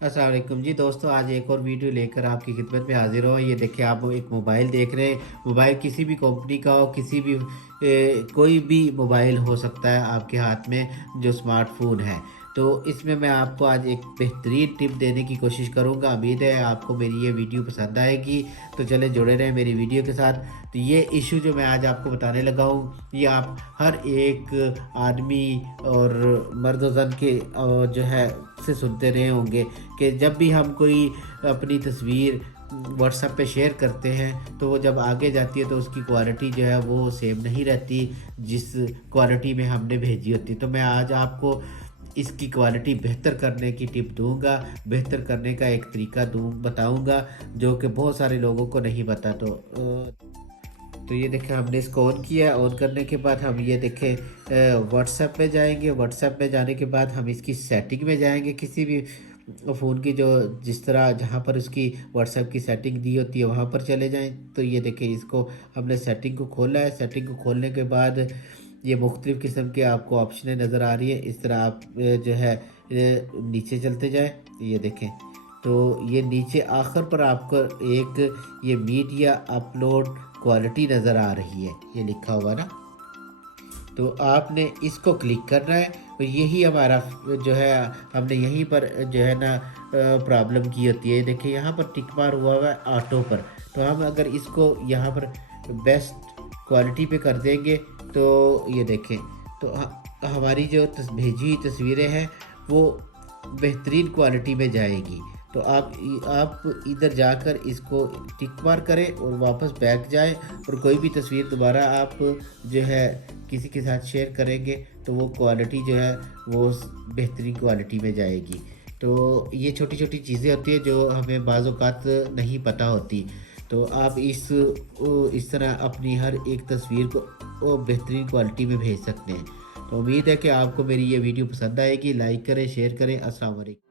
अस्सलाम वालेकुम जी दोस्तों, आज एक और वीडियो लेकर आपकी खिदमत में हाजिर हो। ये देखिए, आप एक मोबाइल देख रहे हैं। मोबाइल किसी भी कंपनी का हो, किसी भी कोई भी मोबाइल हो सकता है आपके हाथ में जो स्मार्टफोन है। तो इसमें मैं आपको आज एक बेहतरीन टिप देने की कोशिश करूंगा। उम्मीद है आपको मेरी ये वीडियो पसंद आएगी। तो चले जुड़े रहें मेरी वीडियो के साथ। तो ये इशू जो मैं आज आपको बताने लगा हूँ, ये आप हर एक आदमी और मर्द व ज़न के जो है से सुनते रहे होंगे कि जब भी हम कोई अपनी तस्वीर व्हाट्सएप पे शेयर करते हैं तो वो जब आगे जाती है तो उसकी क्वालिटी जो है वो सेम नहीं रहती जिस क्वालिटी में हमने भेजी होती है। तो मैं आज आपको इसकी क्वालिटी बेहतर करने की टिप दूंगा, बेहतर करने का एक तरीका बताऊंगा जो कि बहुत सारे लोगों को नहीं पता। तो ये देखें, हमने इसको ऑन किया। ऑन करने के बाद हम ये देखें व्हाट्सएप पे जाएंगे। व्हाट्सएप पे जाने के बाद हम इसकी सेटिंग में जाएंगे। किसी भी फ़ोन की जो जिस तरह जहाँ पर उसकी व्हाट्सएप की सेटिंग दी होती है वहाँ पर चले जाएं। तो ये देखें, इसको हमने सेटिंग को खोला है। सेटिंग को खोलने के बाद ये मुख्तलिफ़ किस्म के आपको ऑप्शनें नज़र आ रही है। इस तरह आप जो है नीचे चलते जाएं। ये देखें, तो ये नीचे आखिर पर आपको एक ये मीडिया अपलोड क्वालिटी नज़र आ रही है, ये लिखा हुआ ना। तो आपने इसको क्लिक करना है। तो यही हमारा जो है, हमने यहीं पर जो है ना प्रॉब्लम की होती है। देखिए, यहाँ पर टिक मार हुआ है ऑटो पर। तो हम अगर इसको यहाँ पर बेस्ट क्वालिटी पे कर देंगे तो ये देखें, तो हमारी जो भेजी हुई तस्वीरें हैं वो बेहतरीन क्वालिटी में जाएगी। तो आप इधर जाकर इसको टिक मार करें और वापस बैक जाएं। और कोई भी तस्वीर दोबारा आप जो है किसी के साथ शेयर करेंगे तो वो क्वालिटी जो है वो बेहतरीन क्वालिटी में जाएगी। तो ये छोटी छोटी चीज़ें होती हैं जो हमें बाज़ औक़ात नहीं पता होती। तो आप इस तरह अपनी हर एक तस्वीर को बेहतरीन क्वालिटी में भेज सकते हैं। तो उम्मीद है कि आपको मेरी ये वीडियो पसंद आएगी। लाइक करें, शेयर करें। अस्सलाम वालेकुम।